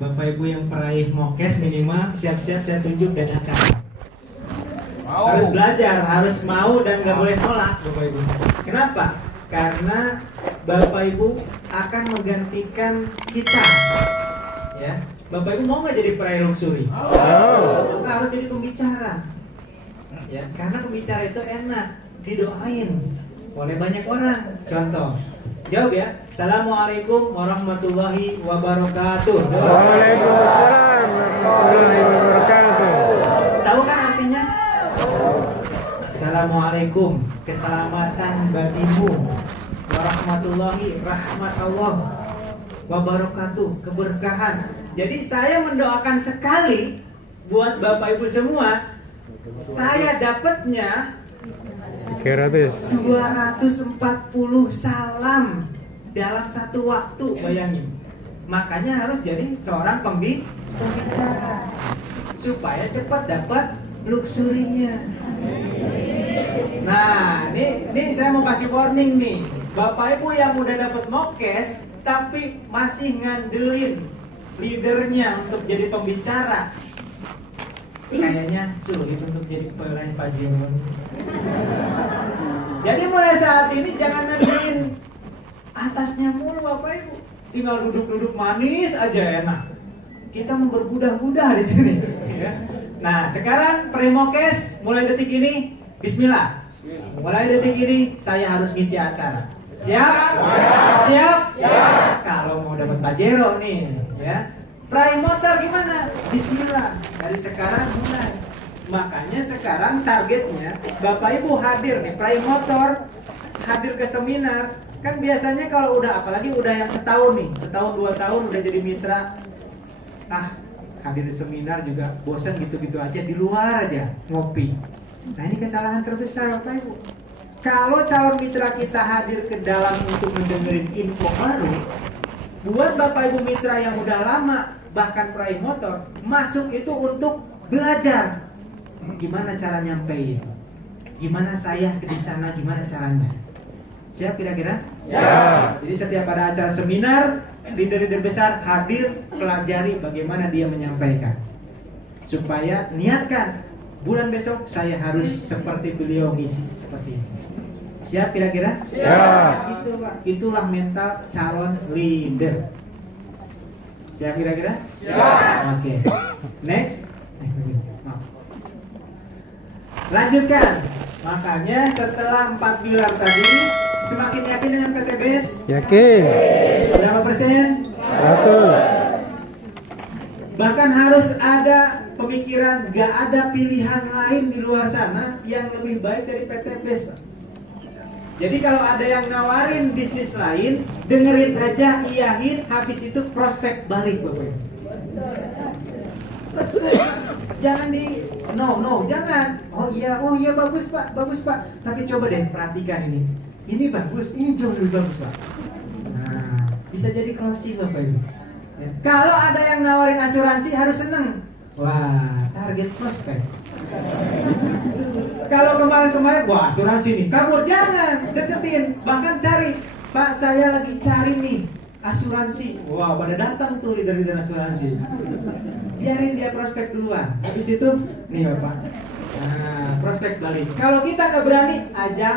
Bapak Ibu yang peraih mokes minimal siap-siap saya tunjuk dadakan. Harus belajar, harus mau dan nggak boleh nolak Bapak Ibu. Kenapa? Karena Bapak Ibu akan menggantikan kita. Ya, Bapak Ibu mau nggak jadi peraih luxury? Maka harus jadi pembicara. Ya, karena pembicara itu enak, didoain oleh banyak orang. Contoh, jawab ya. Assalamualaikum warahmatullahi wabarakatuh. Waalaikumsalam warahmatullahi wabarakatuh. Tahu kan artinya? Assalamualaikum, keselamatan bagimu. Warahmatullahi, rahmat Allah. Wabarakatuh, keberkahan. Jadi saya mendoakan sekali buat Bapak Ibu semua. Saya dapatnya 240 salam dalam satu waktu, bayangin. Makanya harus jadi seorang pembicara supaya cepat dapat luxurinya. Nah, ini saya mau kasih warning nih. Bapak Ibu yang udah dapat mokes tapi masih ngandelin leadernya untuk jadi pembicara, kayaknya sulit untuk jadi pelayan Pajero. Jadi mulai saat ini jangan ngandelin atasnya mulu Bapak Ibu. Tinggal duduk-duduk manis aja enak. Kita mau berbudah-budah di sini. Nah, sekarang Primokes mulai detik ini, Bismillah. Mulai detik ini saya harus ngisi acara. Siap? Siap? Kalau mau dapat Pajero nih, ya. Peraih motor gimana? Bismillah. Dari sekarang mulai. Makanya sekarang targetnya Bapak Ibu hadir nih, peraih motor, hadir ke seminar. Kan biasanya kalau udah, apalagi udah yang setahun nih, setahun 2 tahun udah jadi mitra, hadir di seminar juga bosan gitu-gitu aja, di luar aja ngopi. Nah, ini kesalahan terbesar Bapak Ibu. Kalau calon mitra kita hadir ke dalam untuk mendengarin info baru, buat Bapak Ibu mitra yang udah lama bahkan peraih motor, masuk itu untuk belajar gimana cara nyampein, gimana saya di sana, gimana caranya. Siap kira-kira? Ya. Jadi setiap ada acara seminar, leader-leader besar hadir, pelajari bagaimana dia menyampaikan. Supaya niatkan, bulan besok saya harus seperti beliau ngisi seperti ini. Siap kira-kira? Ya. Itulah mental calon leader. Siap kira-kira? Ya. Oke. Next. Lanjutkan. Makanya setelah 4 pilar tadi, semakin yakin dengan PTBS? Yakin. Berapa persen? 100. Bahkan harus ada pemikiran, gak ada pilihan lain di luar sana yang lebih baik dari PTBS. Jadi kalau ada yang nawarin bisnis lain, dengerin aja, iyahin, habis itu prospek balik Bapak. Jangan di no, jangan. Oh iya bagus Pak. Tapi coba deh perhatikan ini. Ini bagus, ini jauh lebih bagus Pak. Nah, bisa jadi closing Bapak Ibu. Ya. Kalau ada yang nawarin asuransi harus seneng. Wah, target prospek. Kalau kemarin-kemarin, wah asuransi nih, kabur, jangan, deketin, bahkan cari. Pak, saya lagi cari nih asuransi. Wah, pada datang tuh leader-leader asuransi. Biarin dia prospek duluan. Habis itu, nih Bapak. Nah, prospek balik. Kalau kita nggak berani, ajak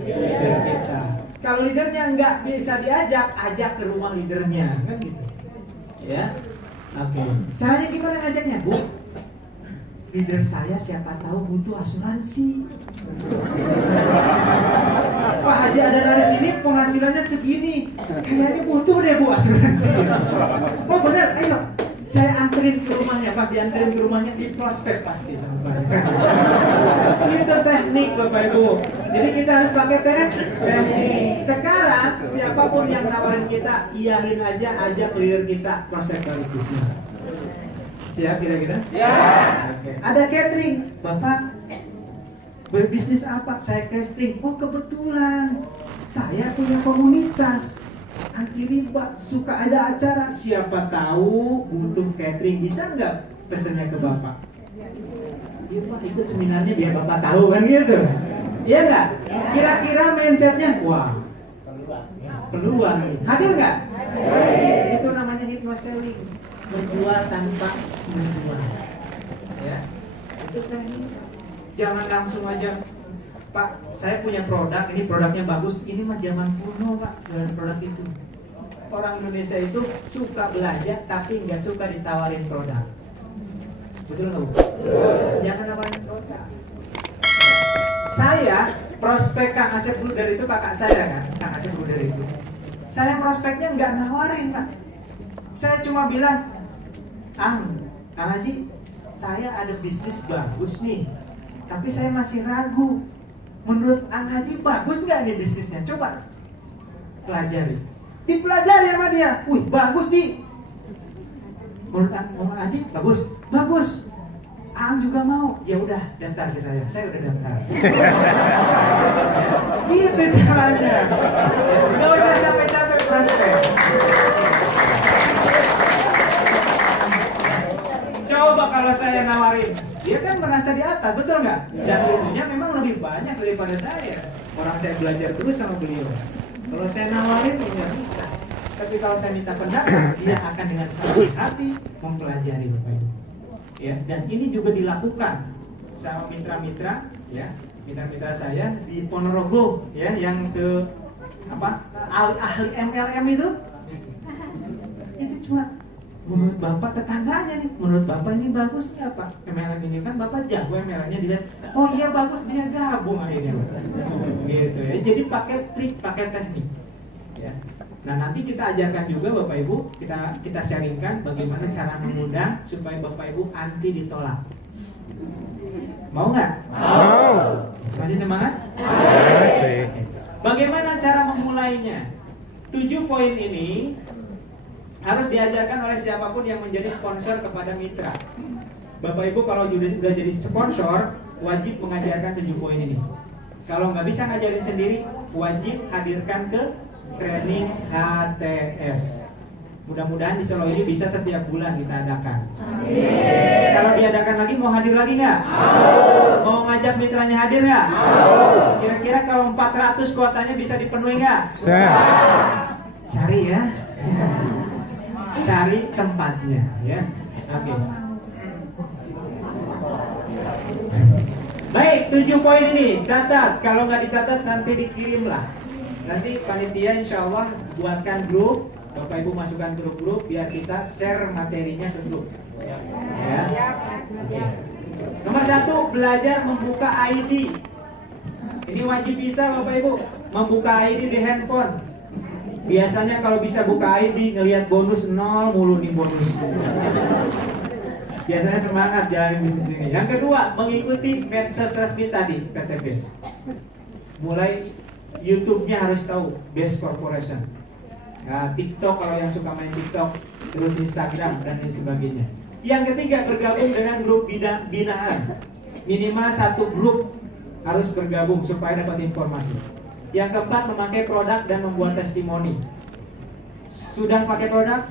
leader kita. Kalau leadernya nggak bisa diajak, ajak ke rumah leadernya, kan gitu. Ya, oke. Caranya gimana ngajaknya, Bu? Leader saya siapa tahu butuh asuransi. Pak Haji ada dari sini penghasilannya segini, kayaknya butuh deh Bu asuransi. Oh benar, ayo saya anterin ke rumahnya. Pas dianterin ke rumahnya, di prospek pasti sama Pak. Itu teknik Bapak Ibu. Jadi kita harus pakai teknik. Sekarang siapapun yang nawarin kita, iyahin aja, ajak leader kita prospek balik bisnis. Siap kira-kira? Ya. Oke. Ada catering, Bapak berbisnis apa? Saya catering. Oh kebetulan saya punya komunitas anti riba, suka ada acara. Siapa tahu butuh catering, bisa nggak pesennya ke Bapak? Iya Pak, ikut seminarnya biar Bapak tahu kan gitu. Iya nggak? Kira-kira mindsetnya, wah peluang nih. Hadir nggak? Itu namanya hipnotis. no selling, berjual tanpa menjual. Ya, itu teknis. Jangan langsung aja, Pak, saya punya produk, ini produknya bagus, ini mah zaman kuno Pak, jualan produk itu. Orang Indonesia itu suka belanja tapi nggak suka ditawarin produk. Betul nggak Bu? Jangan nawarin produk. Saya prospek Kang Asep Bruder itu kakak saya kan, Kang Asep Bruder itu. Saya prospeknya nggak nawarin Pak. Saya cuma bilang, Kang Haji, saya ada bisnis bagus nih, tapi saya masih ragu. Menurut Ang Haji bagus nggak nih bisnisnya? Coba pelajari. Dipelajari sama dia. Wih, bagus Ji. Menurut Ang Haji bagus, bagus. Ang juga mau. Ya udah, daftar ke saya. Saya udah daftar. Gitu caranya. Nggak usah capek-capek prospek. Coba kalau saya nawarin, dia kan merasa di atas, betul nggak? Dan ilmunya memang lebih banyak daripada saya. Orang saya belajar terus sama beliau. Kalau saya nawarin, ya nggak bisa. Tapi kalau saya minta pendapat, dia akan dengan senang hati mempelajari Bapak Ibu. Ya, dan ini juga dilakukan sama mitra-mitra, ya, mitra-mitra saya di Ponorogo, ya, yang ke apa? Ahli MLM itu cuma menurut Bapak tetangganya nih, menurut Bapak ini bagus nggak Pak? MLM ini kan Bapak jago MLM-nya, dilihat, oh iya bagus, dia gabung akhirnya, gitu ya. Jadi pakai trik, pakai teknik, ya. Nah nanti kita ajarkan juga Bapak Ibu, kita sharingkan bagaimana cara mengundang supaya Bapak Ibu anti ditolak. Mau nggak? Mau. Masih semangat? Masih. Bagaimana cara memulainya? 7 poin ini harus diajarkan oleh siapapun yang menjadi sponsor kepada mitra. Bapak Ibu kalau sudah jadi sponsor, wajib mengajarkan 7 poin ini. Kalau nggak bisa ngajarin sendiri, wajib hadirkan ke training HTS. Mudah-mudahan di Solo ini bisa setiap bulan kita adakan. Amin. Kalau diadakan lagi, mau hadir lagi nggak? Mau ngajak mitranya hadir nggak? Kira-kira kalau 400 kuotanya bisa dipenuhi nggak? Cari ya. Cari tempatnya ya. Oke. Baik, 7 poin ini catat. Kalau nggak dicatat nanti dikirimlah. Nanti panitia insya Allah buatkan grup, Bapak Ibu masukkan ke grup biar kita share materinya ke grup. Ya. Okay. Nomor 1, belajar membuka ID. Ini wajib bisa Bapak Ibu membuka ID di handphone. Biasanya kalau bisa buka ID ngelihat bonus 0 mulu nih bonus. Biasanya semangat jalanin bisnis ini. Yang kedua, mengikuti medsos resmi tadi KTBS. Mulai YouTube-nya harus tahu Best Corporation. Nah, TikTok kalau yang suka main TikTok, terus Instagram dan lain sebagainya. Yang ketiga, bergabung dengan grup binaan. Minimal 1 grup harus bergabung supaya dapat informasi. Yang keempat, memakai produk dan membuat testimoni. Sudah pakai produk?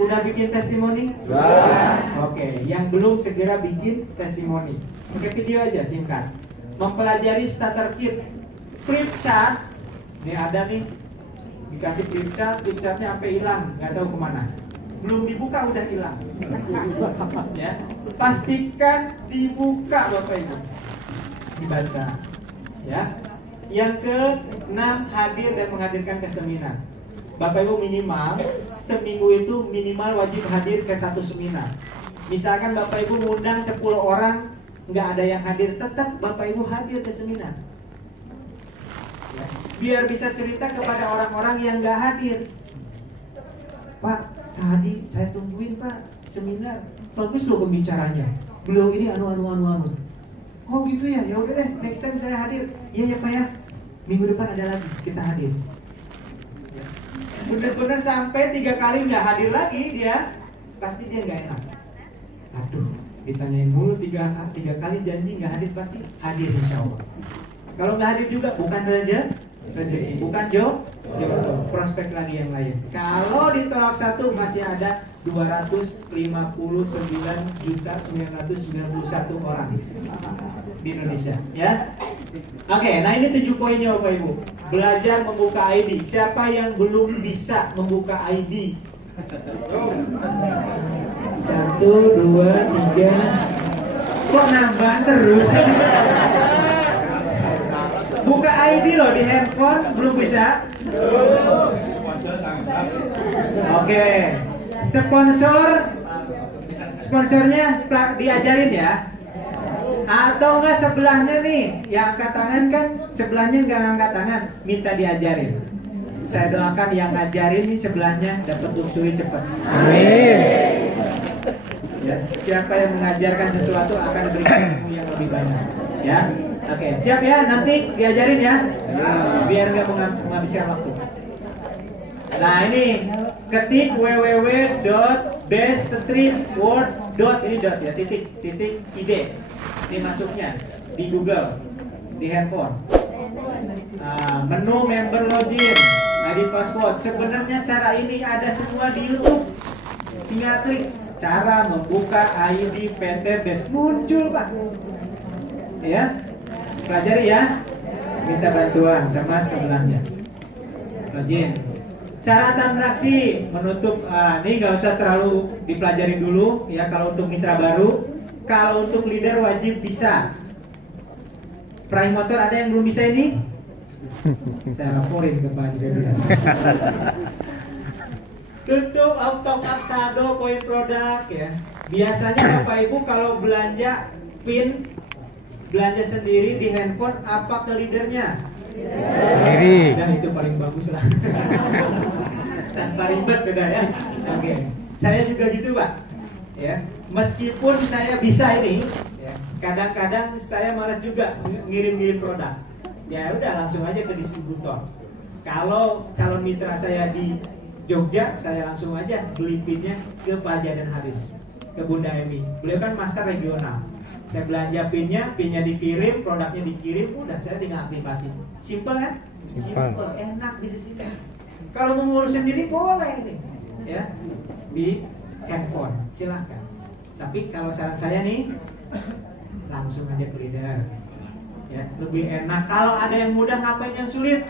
Udah bikin testimoni? Oke, yang belum segera bikin testimoni. Pakai video aja singkat. Mempelajari starter kit, flip chart. Ini ada nih, dikasih flip chartnya sampai hilang, nggak tahu kemana. Belum dibuka udah hilang. Ya, pastikan dibuka Bapak Ibu, dibaca. Ya. Yang ke-6, hadir dan menghadirkan ke seminar. Bapak Ibu minimal seminggu itu minimal wajib hadir ke 1 seminar. Misalkan Bapak Ibu ngundang 10 orang, nggak ada yang hadir, tetap Bapak Ibu hadir ke seminar. Ya. Biar bisa cerita kepada orang-orang yang nggak hadir. Pak, tadi saya tungguin Pak seminar, bagus loh pembicaranya. Beliau ini anu. Oh gitu ya, ya udah deh, next time saya hadir. Iya ya Pak ya. Minggu depan ada lagi, kita hadir. Bener-bener sampai 3 kali nggak hadir lagi dia, pasti dia nggak enak. Aduh, ditanyain mulu 3 kali janji nggak hadir, pasti hadir insya Allah. Kalau nggak hadir juga bukan rezeki, bukan jodoh, prospek lagi yang lain. Kalau ditolak 1 masih ada 259.991 orang di Indonesia, ya. Oke, nah ini 7 poinnya Bapak Ibu. Belajar membuka ID. Siapa yang belum bisa membuka ID Satu, dua, tiga. Kok nambah terus? Buka ID loh di handphone, belum bisa? Oke. Sponsornya diajarin ya. Atau enggak sebelahnya nih, yang angkat tangan kan sebelahnya enggak angkat tangan, minta diajarin. Saya doakan yang ngajarin nih sebelahnya dapat unsuri cepat. Amin. Ya, siapa yang mengajarkan sesuatu akan diberikan ilmu yang lebih banyak. Ya, oke, siap ya, nanti diajarin ya, biar nggak menghabiskan waktu. Nah ini ketik www.beststreetword. Ini dot ya, titik id. Ini masuknya di Google, di handphone. Menu member login, ID password. Sebenarnya cara ini ada semua di YouTube. Tinggal klik cara membuka ID PT Best, muncul Pak. Ya, pelajari ya. Minta bantuan sama sebelahnya. Login. Cara transaksi menutup, ini nggak usah terlalu dipelajari dulu ya kalau untuk mitra baru. Kalau untuk leader wajib bisa. Prime motor ada yang belum bisa ini? Saya laporin ke Pak Jidil. Tutup auto saldo poin produk ya. Biasanya Bapak Ibu kalau belanja PIN, belanja sendiri di handphone, apa ke leadernya? Sendiri. Dan itu paling bagus lah. Tanpa ribet beda ya. Oke. Saya juga gitu Pak. Ya. Meskipun saya bisa ini, ya, kadang-kadang saya malas juga ngirim-ngirim produk. Ya udah langsung aja ke distributor. Kalau calon mitra saya di Jogja, saya langsung aja beli pinnya ke Pak Jadan Haris, ke Bunda Emi. Beliau kan master regional. Saya belanja pinnya dikirim, produknya dikirim, udah saya tinggal aktifasi. Simple kan? Simple, enak bisnis ini. Kalau mau ngurus sendiri boleh ini, ya di handphone, silahkan. Tapi kalau saran saya nih, langsung aja ke leader. Ya, lebih enak. Kalau ada yang mudah, ngapain yang sulit?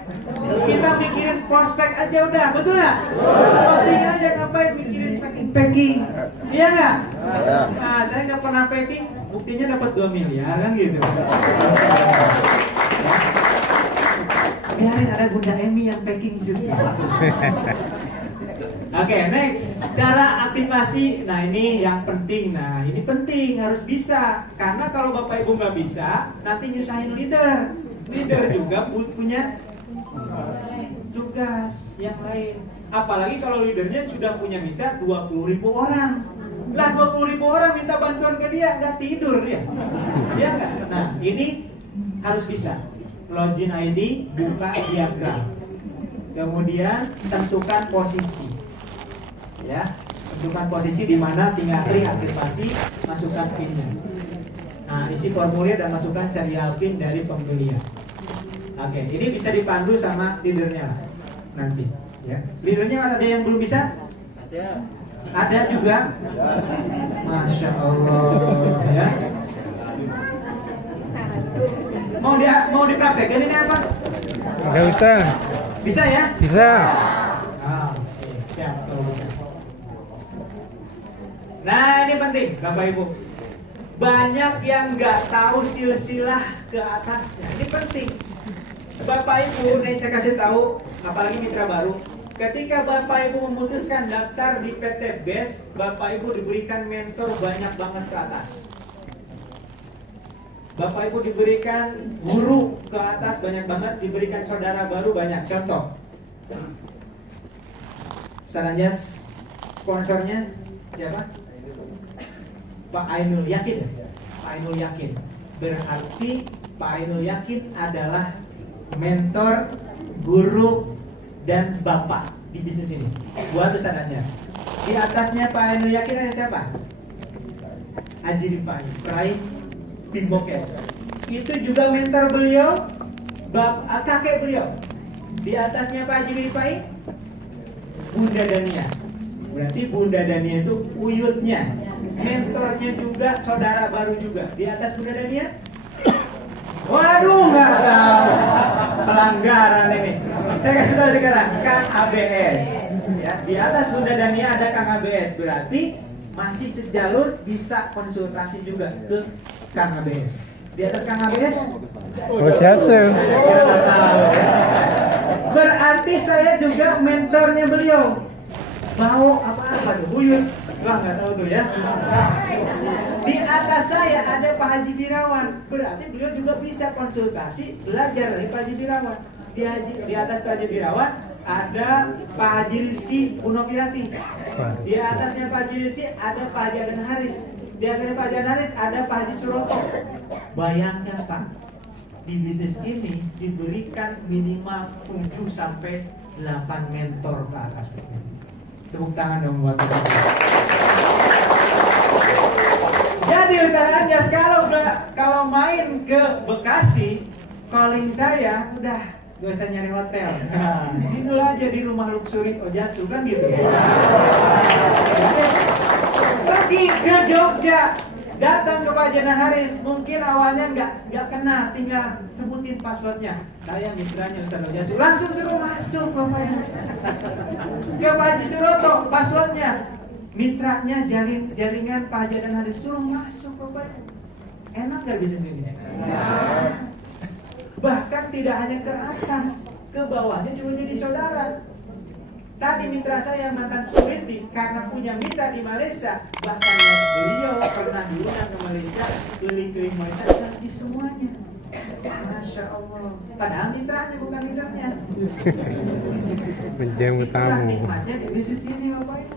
Kita pikirin prospek aja udah, betul nggak? Closing aja, ngapain mikirin packing? Iya nggak? Nah, saya nggak pernah packing, buktinya dapat 2 miliar kan gitu. Biarin ada Bunda Emi yang packing sih. Oke, next, cara aktivasi. Nah ini yang penting. Nah ini penting, harus bisa. Karena kalau Bapak Ibu nggak bisa, nanti nyusahin leader. Leader juga punya tugas yang lain. Apalagi kalau leadernya sudah punya mitra 20.000 orang. Lah 20.000 orang minta bantuan ke dia, nggak tidur dia. Dia nggak. Nah ini harus bisa. Login ID, buka diagram. Kemudian tentukan posisi. Ya, tentukan posisi di mana, tinggal klik aktivasi, masukkan PIN-nya. Nah, isi formulir dan masukkan serial PIN dari pembelian. Oke, ini bisa dipandu sama leadernya lah nanti. Ya, leadernya ada yang belum bisa? Ada. Ada juga. Masya Allah. Ya. Mau dipraktekin ini apa? Nggak usah. Bisa ya? Bisa. Oke, siap. Nah ini penting Bapak Ibu. Banyak yang nggak tahu silsilah ke atasnya. Ini penting. Bapak Ibu, nih saya kasih tahu, apalagi mitra baru. Ketika Bapak Ibu memutuskan daftar di PT Best, Bapak Ibu diberikan mentor banyak banget ke atas. Bapak Ibu diberikan guru ke atas banyak banget, diberikan saudara baru banyak. Contoh, selanjutnya sponsornya siapa? Pak Ainul Yakin. Pak Ainul Yakin. Berarti Pak Ainul Yakin adalah mentor, guru, dan bapak di bisnis ini. Buat pesanannya. Di atasnya Pak Ainul Yakin ada siapa? Haji Rifai, Prime Bimbokes. Itu juga mentor beliau, kakek beliau. Di atasnya Pak Haji Rifai, Bunda Dania. Berarti Bunda Dania itu uyutnya. Mentornya juga saudara baru juga. Di atas Bunda Dania, waduh nggak tahu, pelanggaran ini. Saya kasih tahu sekarang, Kang ABS. Ya, di atas Bunda Dania ada Kang ABS, berarti masih sejalur bisa konsultasi juga ke Kang ABS. Di atas Kang ABS? Jatuh. Berarti saya juga mentornya beliau. Bau apa tuh? Buyut. Wah, nggak tahu tuh ya. Di atas saya ada Pak Haji Birawan. Berarti beliau juga bisa konsultasi, belajar dari Pak Haji Birawan. Di atas Pak Haji Birawan ada Pak Haji Rizky Unopirati. Di atasnya Pak Haji Rizky ada Pak Haji Adan Haris. Di atasnya Pak Haji Adan Haris ada Pak Haji Suroto. Bayangkan Pak, di bisnis ini diberikan minimal 7 sampai 8 mentor ke atas. Tepuk tangan dong buat kita. Jadi Ustaz Anjas kalau main ke Bekasi, calling saya udah gak usah nyari hotel. Nah, ini dulu aja di rumah luxury Ojatsu kan gitu ya. Pergi ke Jogja, datang ke Pak Jana Haris, mungkin awalnya nggak kenal, tinggal sebutin passwordnya. Saya mitranya Ustaz Ojatsu, langsung suruh masuk Bapaknya. Ke Pak Haji Suroto, passwordnya. Mitranya jaringan Pak Haji Adan Haris, suruh masuk Bapaknya. Enak gak bisnis ini? Bahkan tidak hanya ke atas, ke bawahnya juga jadi saudara. Tadi mitra saya mantan security, karena punya mitra di Malaysia, bahkan beliau pernah diundang ke Malaysia, keliling-keliling Malaysia, di semuanya. Masya Allah. Padahal mitranya bukan leadernya. Menjamu tamu. Nikmatnya di bisnis ini Bapak Ibu.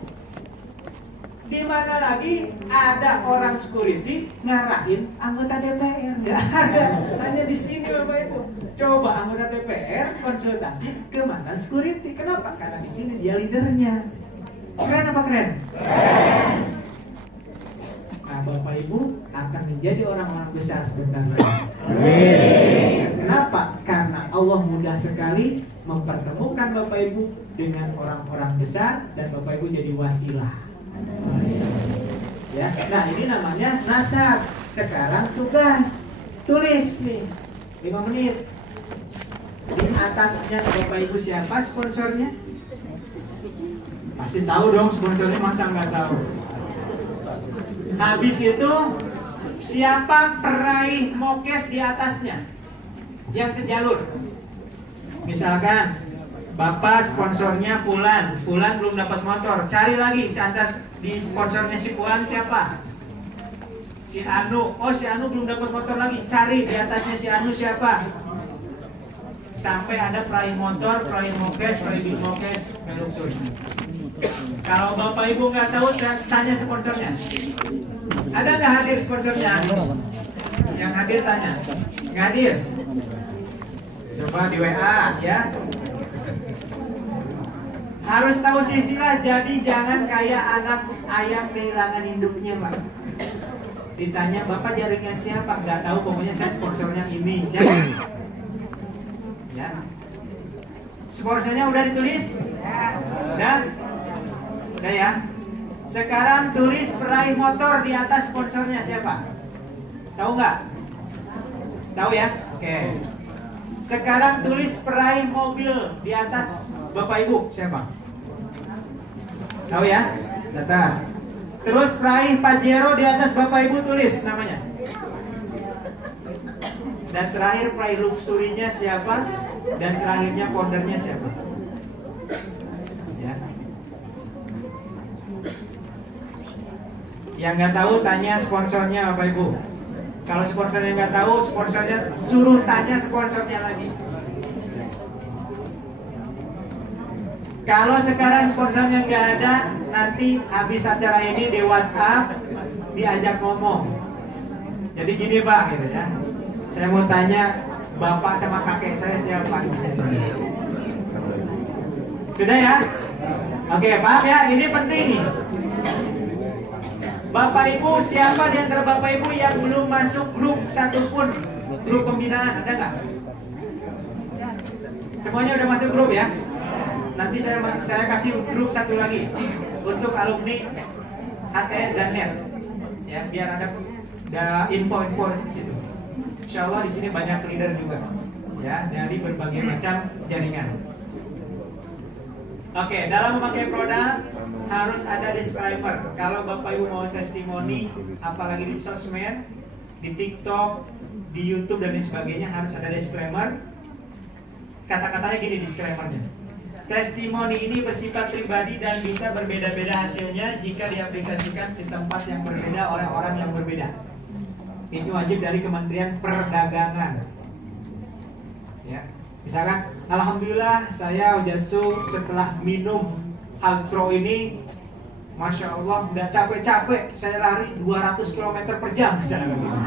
Di mana lagi ada orang security ngarahin anggota DPR? Nggak ada, hanya di sini Bapak Ibu. Coba anggota DPR konsultasi ke mantan security. Kenapa? Karena di sini dia leadernya. Keren apa keren? Keren. Nah Bapak Ibu akan menjadi orang-orang besar sebentar lagi. Amin. Kenapa? Karena Allah mudah sekali mempertemukan Bapak Ibu dengan orang-orang besar dan Bapak Ibu jadi wasilah. Ya, nah ini namanya nasab. Sekarang tugas, tulis nih 5 menit. Di atasnya Bapak Ibu siapa sponsornya? Pasti tahu dong sponsornya, masa nggak tahu? Habis itu siapa peraih mokes di atasnya yang sejalur? Misalkan Bapak sponsornya Fulan belum dapat motor, cari lagi di sponsornya si Fulan siapa? Si Anu, oh si Anu belum dapat motor lagi, cari di atasnya si Anu siapa? Sampai ada peraih motor, peraih mokes, peraih bis mokes, luxury. Kalau Bapak Ibu nggak tahu, tanya sponsornya. Ada nggak hadir sponsornya? Yang hadir tanya, nggak hadir? Coba di WA ya. Harus tahu silsilah, jadi jangan kayak anak ayam kehilangan induknya Pak. Ditanya Bapak jaringan siapa? Nggak tahu, pokoknya saya sponsornya ini. Ya. Sponsornya udah ditulis? Udah ya. Sekarang tulis peraih motor di atas sponsornya siapa? Tahu nggak? Tahu ya? Oke. Sekarang tulis peraih mobil di atas Bapak Ibu siapa? Tahu ya? Catat. Terus peraih Pajero di atas Bapak Ibu tulis namanya. Dan terakhir peraih luxurinya siapa? Dan terakhirnya foundernya siapa? Ya. Yang nggak tahu tanya sponsornya Bapak Ibu. Kalau sponsornya nggak tahu, sponsornya suruh tanya sponsornya lagi. Kalau sekarang sponsornya nggak ada, nanti habis acara ini di WhatsApp diajak ngomong. Jadi gini Pak, gitu ya. Saya mau tanya bapak sama kakek saya siapa di bisnis ini. Sudah ya? Oke, paham ya? Ini penting nih. Bapak Ibu, siapa di antara Bapak Ibu yang belum masuk grup satupun, grup pembinaan, ada nggak? Semuanya udah masuk grup ya? Nanti saya kasih grup satu lagi untuk alumni HTS dan NET, ya, biar ada info-info di situ. Insya Allah di sini banyak leader juga, ya, dari berbagai macam jaringan. Oke, dalam memakai produk harus ada disclaimer. Kalau Bapak Ibu mau testimoni, apalagi di sosmed, di TikTok, di YouTube dan lain sebagainya, harus ada disclaimer. Kata-katanya gini disclaimernya. Testimoni ini bersifat pribadi dan bisa berbeda-beda hasilnya jika diaplikasikan di tempat yang berbeda oleh orang yang berbeda. Ini wajib dari Kementerian Perdagangan. Ya. Misalkan, alhamdulillah saya Ujatsu setelah minum Health Pro ini, Masya Allah, nggak capek-capek, saya lari 200 km per jam misalnya begitu.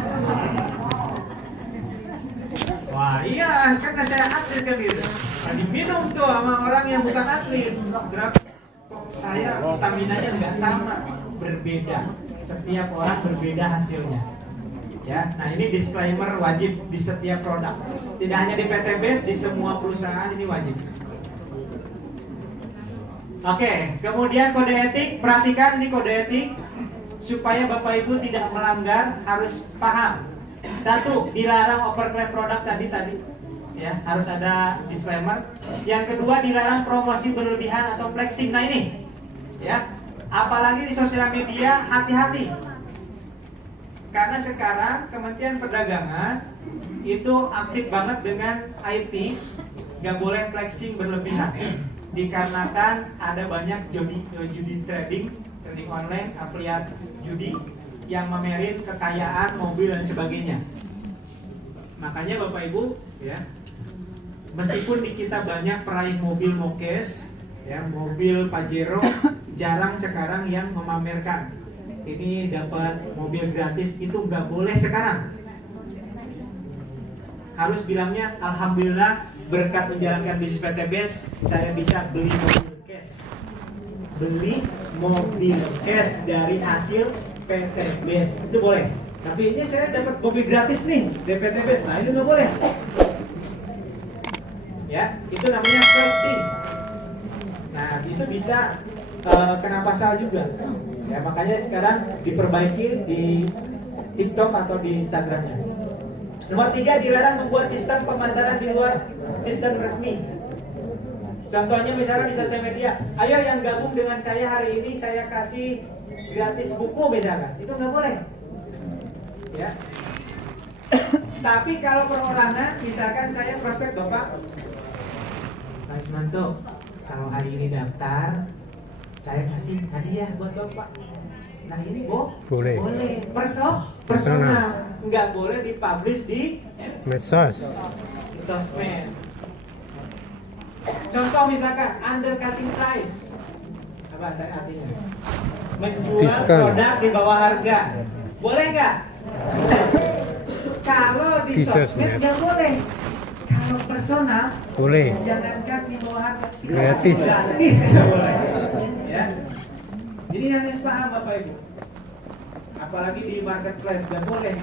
Wah iya, kan saya atlet kan gitu. Nah, diminum tuh sama orang yang bukan atlet. Kok saya vitaminanya nggak sama, berbeda. Setiap orang berbeda hasilnya. Ya, nah ini disclaimer wajib di setiap produk. Tidak hanya di PT Base, di semua perusahaan ini wajib. Oke, kemudian kode etik, perhatikan ini kode etik supaya Bapak Ibu tidak melanggar, harus paham. Satu, dilarang overclaim produk tadi, ya harus ada disclaimer. Yang kedua, dilarang promosi berlebihan atau flexing. Nah ini, ya, apalagi di sosial media, hati-hati. Karena sekarang Kementerian Perdagangan itu aktif banget dengan IT, nggak boleh flexing berlebihan, dikarenakan ada banyak judi trading online, afiliat judi yang memerin kekayaan, mobil dan sebagainya. Makanya Bapak Ibu, ya, meskipun di kita banyak peraih mobil Mokes, ya, mobil Pajero, jarang sekarang yang memamerkan ini dapat mobil gratis, itu nggak boleh sekarang. Harus bilangnya alhamdulillah berkat menjalankan bisnis PT Base, saya bisa beli mobil cash. Beli mobil cash dari hasil PT Base, itu boleh. Tapi ini saya dapat mobil gratis nih dari PT Base, nah itu nggak boleh. Ya, itu namanya flexing. Nah, itu bisa kena pasal juga. Ya, makanya sekarang diperbaiki di TikTok atau di Instagramnya. Nomor 3, dilarang membuat sistem pemasaran di luar sistem resmi. Contohnya misalnya di sosial media, ayo yang gabung dengan saya hari ini saya kasih gratis buku misalkan, itu nggak boleh. Ya. Tapi kalau perorangan, misalkan saya prospek Bapak, Pak Ismanto, kalau hari ini daftar, saya kasih hadiah buat Bapak. Nah ini boleh. Personal. Nggak boleh dipublish di medsos, di sosmed. Contoh misalkan undercutting price. Apa artinya? Menjual Diskon. produk di bawah harga. Boleh nggak? Kalau di sosmed nggak boleh. Kalau personal boleh. Jangankan di bawah harga, Gratis. Gratis nggak boleh. Ya. Jadi harus paham Bapak Ibu. Apalagi di marketplace nggak boleh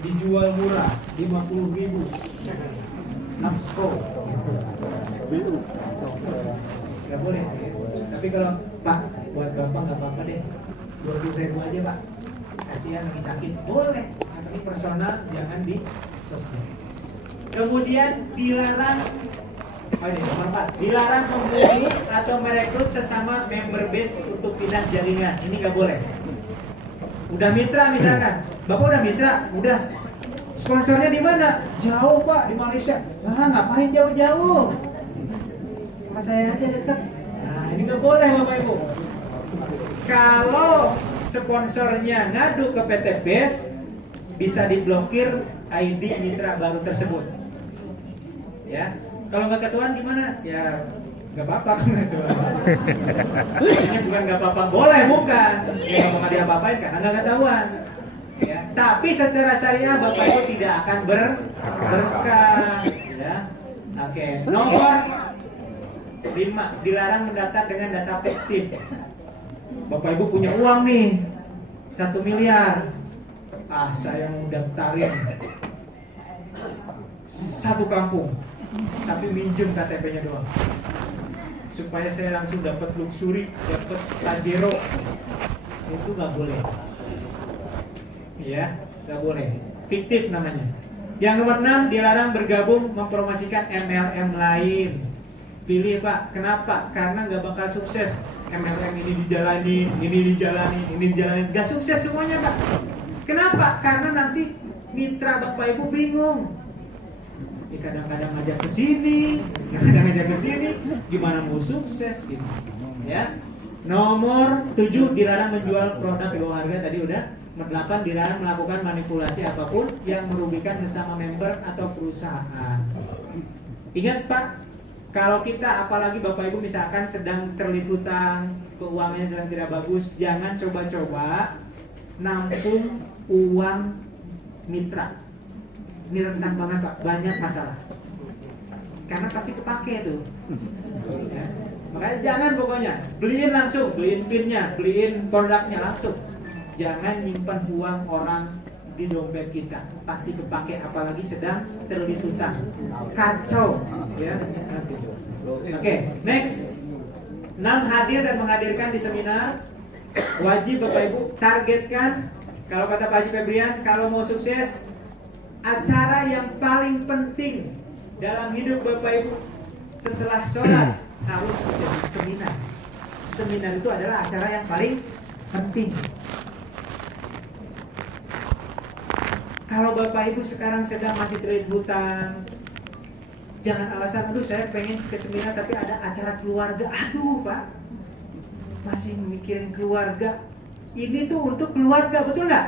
dijual murah 50.000. Napsko. Nggak boleh. Tapi kalau Pak buat Bapak nggak apa-apa deh, 20.000 aja Pak. Kasihan lagi sakit, boleh. Tapi personal jangan di sosmed. Kemudian dilarang, nomor 4, dilarang membunuh atau merekrut sesama member base untuk pindah jaringan. Ini nggak boleh. Udah mitra misalkan, Bapak udah mitra, udah. Sponsornya di mana? Jauh Pak, di Malaysia. Nah, ngapain jauh-jauh? Sama saya aja dekat. Nah, ini nggak boleh Bapak Ibu. Kalau sponsornya ngadu ke PT Base, bisa diblokir ID mitra baru tersebut. Ya, kalau nggak ketuaan gimana? Ya nggak apa-apa kan ketuaan. Ini bukan nggak apa-apa, boleh bukan? Ya nggak bakal diapa-apain karena nggak ketahuan. Ya, tapi secara syariah Bapak Ibu tidak akan berkah. Ya, oke. Nomor 5, dilarang mendaftar dengan data fiktif. Bapak Ibu punya uang nih 1 miliar. Saya mau daftarin satu kampung, tapi minjem KTP-nya doang, supaya saya langsung dapat luxury, dapat Pajero. Itu nggak boleh, ya, nggak boleh. Fiktif namanya. Yang nomor 6, dilarang bergabung mempromosikan MLM lain. pilih Pak. Kenapa? Karena nggak bakal sukses. MLM ini dijalani, ini dijalani, nggak sukses semuanya Pak. Kenapa? Karena nanti mitra Bapak Ibu bingung. Ini kadang-kadang ngajak ke sini, kadang ngajak ke sini, gimana mau sukses gitu. Ya. Nomor 7, dilarang menjual produk di bawah harga, tadi udah. Nomor 8, dilarang melakukan manipulasi apapun yang merugikan sesama member atau perusahaan. Ingat Pak, kalau kita, apalagi Bapak Ibu misalkan sedang terlilit hutang, keuangannya sedang tidak bagus, jangan coba-coba nampung uang mitra. Ini rentan banget Pak, banyak masalah. Karena pasti kepake tuh. Ya. Makanya jangan pokoknya, beliin langsung, beliin pinnya, beliin produknya langsung. Jangan nyimpan uang orang di dompet kita, pasti kepake, apalagi sedang terlilit hutang. Kacau, ya. Oke, next. 6, hadir dan menghadirkan di seminar. Wajib Bapak Ibu targetkan, kalau kata Pak Haji Febrian, kalau mau sukses, acara yang paling penting dalam hidup Bapak Ibu setelah sholat harus menjadi seminar. Seminar itu adalah acara yang paling penting. Kalau Bapak Ibu sekarang sedang masih terlilit hutang, jangan alasan, aduh saya pengen ke seminar tapi ada acara keluarga. Aduh Pak, masih mikirin keluarga. Ini tuh untuk keluarga, betul nggak?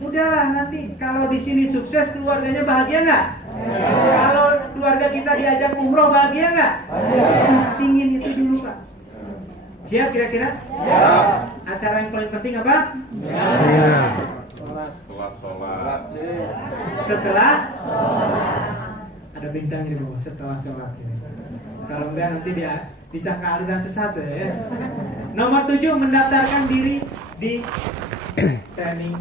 Udahlah, nanti kalau di sini sukses, keluarganya bahagia nggak? Kalau keluarga kita diajak umroh, bahagia nggak? Tingin itu dulu Pak. Siap kira-kira? Acara yang paling penting apa? Setelah ada bintangnya di bawah, setelah sholat ini. Kalau enggak nanti dia disangka aliran sesat ya. Nomor 7, mendaftarkan diri di training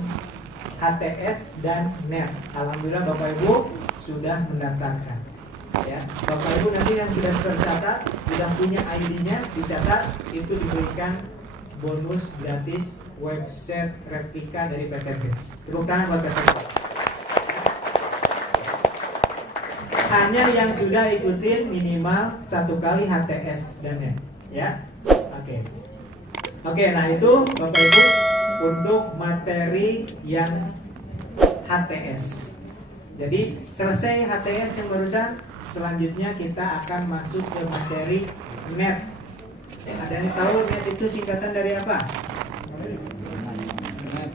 HTS dan NET. Alhamdulillah Bapak Ibu sudah mendaftarkan. Ya, Bapak Ibu nanti yang sudah tercatat, sudah punya ID-nya, dicatat, itu diberikan bonus gratis website replika dari PT BES. Tepuk tangan buat PT BES. Hanya yang sudah ikutin minimal 1 kali HTS dan NET. Ya, Oke, nah itu Bapak Ibu untuk materi yang HTS. Jadi selesai HTS yang barusan, selanjutnya kita akan masuk ke materi NET. Ada yang tahu NET itu singkatan dari apa?